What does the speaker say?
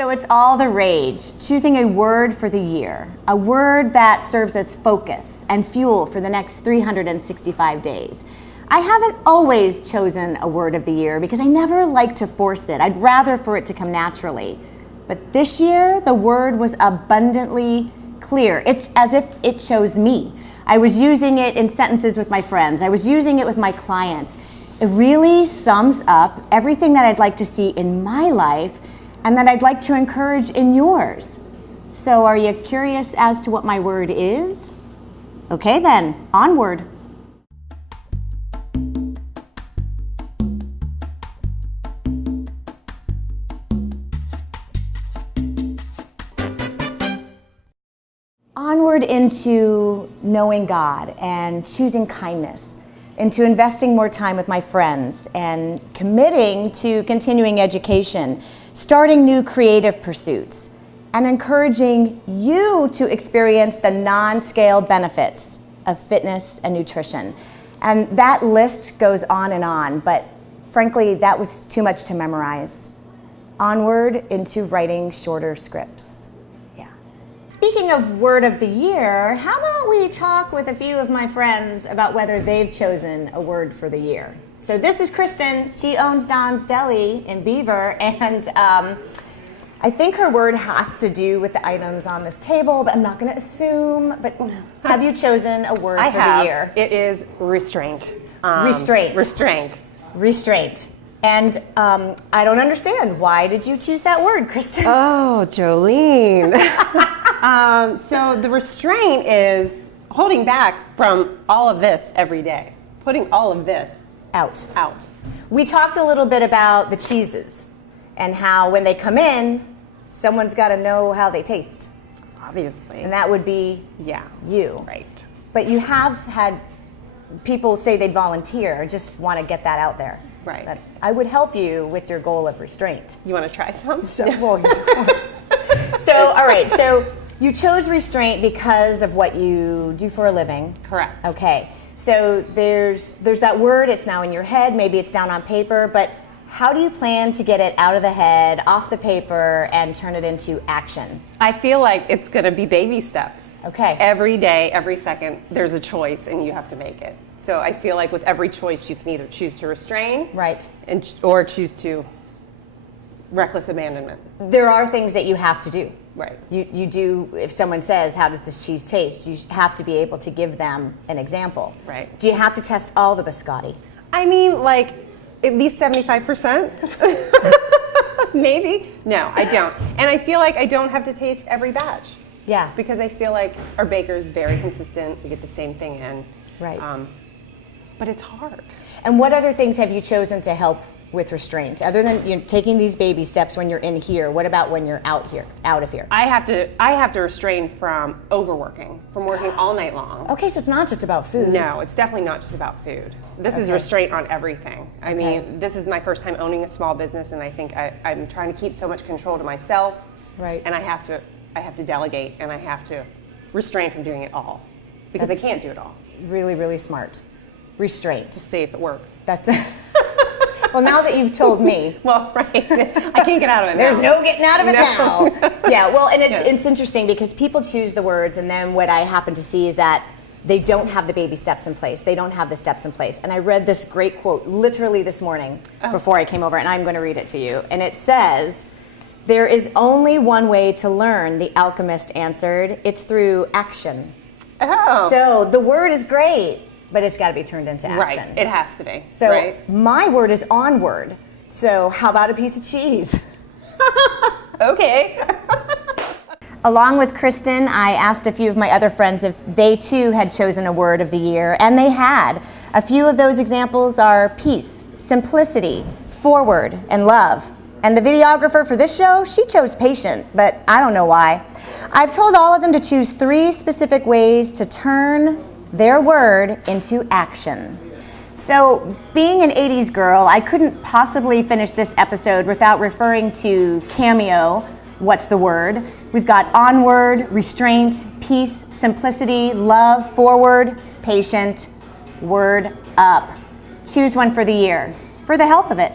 So it's all the rage, choosing a word for the year, a word that serves as focus and fuel for the next 365 days. I haven't always chosen a word of the year because I never like to force it. I'd rather for it to come naturally. But this year, the word was abundantly clear. It's as if it chose me. I was using it in sentences with my friends. I was using it with my clients. It really sums up everything that I'd like to see in my life and that I'd like to encourage in yours. So are you curious as to what my word is? Okay then, onward. Onward into knowing God and choosing kindness, into investing more time with my friends and committing to continuing education, starting new creative pursuits, and encouraging you to experience the non-scale benefits of fitness and nutrition. And that list goes on, but frankly, that was too much to memorize. Onward into writing shorter scripts. Yeah. Speaking of word of the year, how about we talk with a few of my friends about whether they've chosen a word for the year. So this is Kristen. She owns Don's Deli in Beaver, and I think her word has to do with the items on this table, but I'm not going to assume. But have you chosen a word for the year? It is restraint. Restraint. Restraint. Restraint. And I don't understand. Why did you choose that word, Kristen? Oh, Jolene. So the restraint is holding back from all of this every day, putting all of this out. out. We talked a little bit about the cheeses and how when they come in, someone's got to know how they taste. Obviously. And that would be you. Right. But you have had people say they'd volunteer. I just want to get that out there. Right. That I would help you with your goal of restraint. You want to try some? Well, of course. So, all right. So you chose restraint because of what you do for a living. Correct. Okay. So there's that word. It's now in your head. Maybe it's down on paper. But how do you plan to get it out of the head, off the paper, and turn it into action? I feel like it's going to be baby steps. Okay. Every day, every second, there's a choice, and you have to make it. So I feel like with every choice, you can either choose to restrain, right, or choose to reckless abandonment. There are things that you have to do. Right. You do, if someone says, how does this cheese taste? You have to be able to give them an example. Right. Do you have to test all the biscotti? I mean, like, at least 75%. Maybe. No, I don't. And I feel like I don't have to taste every batch. Yeah. Because I feel like our baker is very consistent. We get the same thing in. Right. But it's hard. And what other things have you chosen to help with restraint? Other than taking these baby steps when you're in here, what about when you're out of here? I have to restrain from overworking, from working all night long. Okay, so it's not just about food. No, it's definitely not just about food. This is restraint on everything. I mean, this is my first time owning a small business, and I think I'm trying to keep so much control to myself. Right. And I have to delegate, and I have to restrain from doing it all because I can't do it all. Really, really smart. Restraint. See if it works. That's well, now that you've told me. Well, right. I can't get out of it now. There's no getting out of it now. Yeah, well, and it's interesting because people choose the words, and then what I happen to see is that they don't have the baby steps in place. They don't have the steps in place. And I read this great quote literally this morning before I came over, and I'm going to read it to you. And it says, "There is only one way to learn," the alchemist answered. "It's through action." Oh. So the word is great, but it's got to be turned into action. Right, it has to be. So my word is onward. So how about a piece of cheese? Okay. Along with Kristen, I asked a few of my other friends if they too had chosen a word of the year, and they had. A few of those examples are peace, simplicity, forward, and love. And the videographer for this show, she chose patient, but I don't know why. I've told all of them to choose 3 specific ways to turn their word into action. So, being an 80s girl, I couldn't possibly finish this episode without referring to Cameo, What's the Word? We've got onward, restraint, peace, simplicity, love, forward, patient, word up. Choose one for the year, for the health of it.